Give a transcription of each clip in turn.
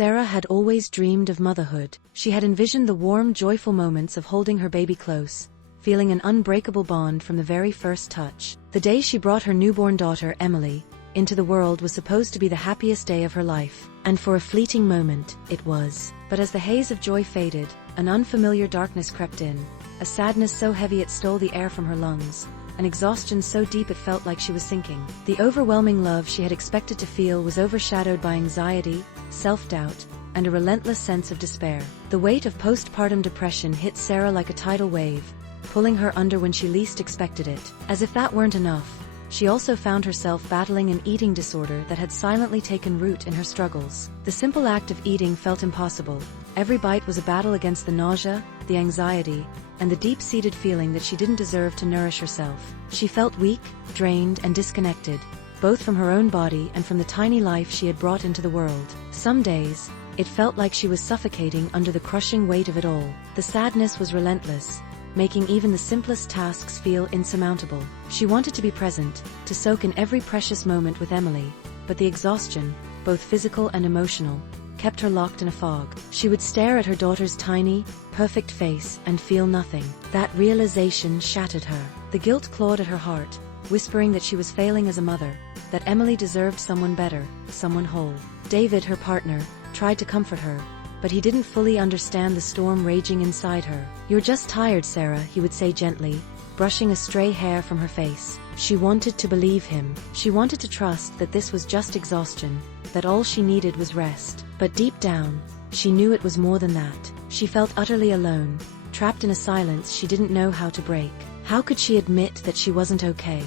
Sarah had always dreamed of motherhood. She had envisioned the warm, joyful moments of holding her baby close, feeling an unbreakable bond from the very first touch. The day she brought her newborn daughter, Emily, into the world was supposed to be the happiest day of her life, and for a fleeting moment, it was. But as the haze of joy faded, an unfamiliar darkness crept in, a sadness so heavy it stole the air from her lungs, an exhaustion so deep it felt like she was sinking. The overwhelming love she had expected to feel was overshadowed by anxiety, self-doubt, and a relentless sense of despair. The weight of postpartum depression hit Sarah like a tidal wave, pulling her under when she least expected it. As if that weren't enough, she also found herself battling an eating disorder that had silently taken root in her struggles. The simple act of eating felt impossible. Every bite was a battle against the nausea, the anxiety, and the deep-seated feeling that she didn't deserve to nourish herself. She felt weak, drained, and disconnected, both from her own body and from the tiny life she had brought into the world. Some days, it felt like she was suffocating under the crushing weight of it all. The sadness was relentless, making even the simplest tasks feel insurmountable. She wanted to be present, to soak in every precious moment with Emily, but the exhaustion, both physical and emotional, kept her locked in a fog. She would stare at her daughter's tiny, perfect face and feel nothing. That realization shattered her. The guilt clawed at her heart, whispering that she was failing as a mother, that Emily deserved someone better, someone whole. David, her partner, tried to comfort her, but he didn't fully understand the storm raging inside her. "You're just tired, Sarah," he would say gently, brushing a stray hair from her face. She wanted to believe him. She wanted to trust that this was just exhaustion, that all she needed was rest. But deep down, she knew it was more than that. She felt utterly alone, trapped in a silence she didn't know how to break. How could she admit that she wasn't okay?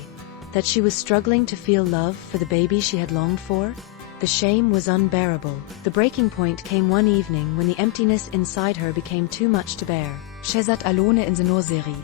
That she was struggling to feel love for the baby she had longed for? The shame was unbearable. The breaking point came one evening when the emptiness inside her became too much to bear. She sat alone in the nursery.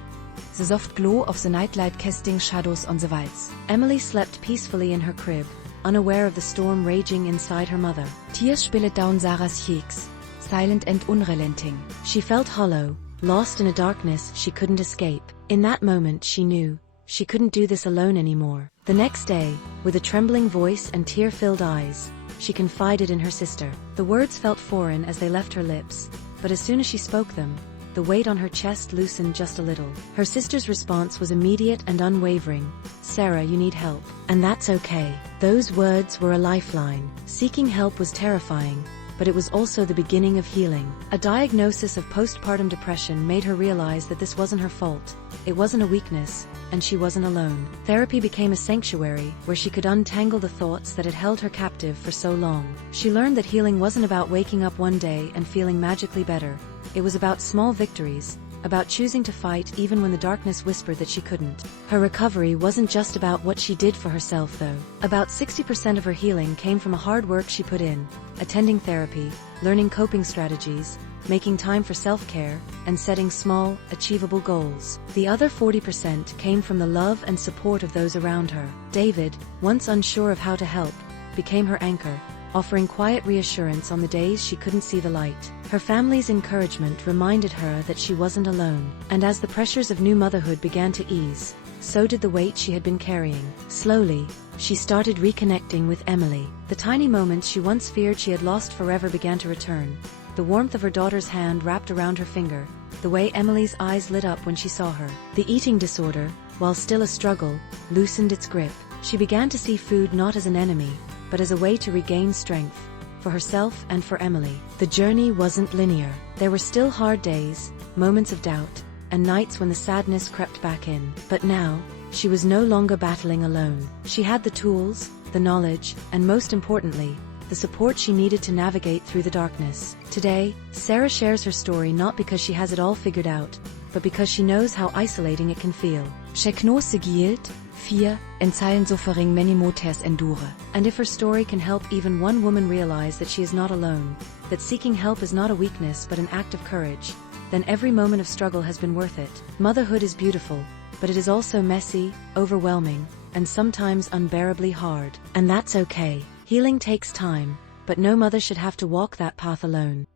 The soft glow of the nightlight casting shadows on the walls. Emily slept peacefully in her crib, unaware of the storm raging inside her mother. Tears spilled down Sarah's cheeks, silent and unrelenting. She felt hollow, lost in a darkness she couldn't escape. In that moment she knew she couldn't do this alone anymore. The next day, with a trembling voice and tear-filled eyes, she confided in her sister. The words felt foreign as they left her lips, but as soon as she spoke them, the weight on her chest loosened just a little. Her sister's response was immediate and unwavering. "Sarah, you need help. And that's okay." Those words were a lifeline. Seeking help was terrifying, but it was also the beginning of healing. A diagnosis of postpartum depression made her realize that this wasn't her fault. It wasn't a weakness, and she wasn't alone. Therapy became a sanctuary where she could untangle the thoughts that had held her captive for so long. She learned that healing wasn't about waking up one day and feeling magically better. It was about small victories, about choosing to fight even when the darkness whispered that she couldn't. Her recovery wasn't just about what she did for herself though. About 60% of her healing came from the hard work she put in, attending therapy, learning coping strategies, making time for self-care, and setting small, achievable goals. The other 40% came from the love and support of those around her. David, once unsure of how to help, became her anchor, offering quiet reassurance on the days she couldn't see the light. Her family's encouragement reminded her that she wasn't alone. And as the pressures of new motherhood began to ease, so did the weight she had been carrying. Slowly, she started reconnecting with Emily. The tiny moments she once feared she had lost forever began to return. The warmth of her daughter's hand wrapped around her finger, the way Emily's eyes lit up when she saw her. The eating disorder, while still a struggle, loosened its grip. She began to see food not as an enemy, but as a way to regain strength, for herself and for Emily. The journey wasn't linear. There were still hard days, moments of doubt, and nights when the sadness crept back in. But now, she was no longer battling alone. She had the tools, the knowledge, and most importantly, the support she needed to navigate through the darkness. Today, Sarah shares her story not because she has it all figured out, but because she knows how isolating it can feel. She knows the guilt, fear, and silent suffering many mothers endure. And if her story can help even one woman realize that she is not alone, that seeking help is not a weakness but an act of courage, then every moment of struggle has been worth it. Motherhood is beautiful, but it is also messy, overwhelming, and sometimes unbearably hard. And that's okay. Healing takes time, but no mother should have to walk that path alone.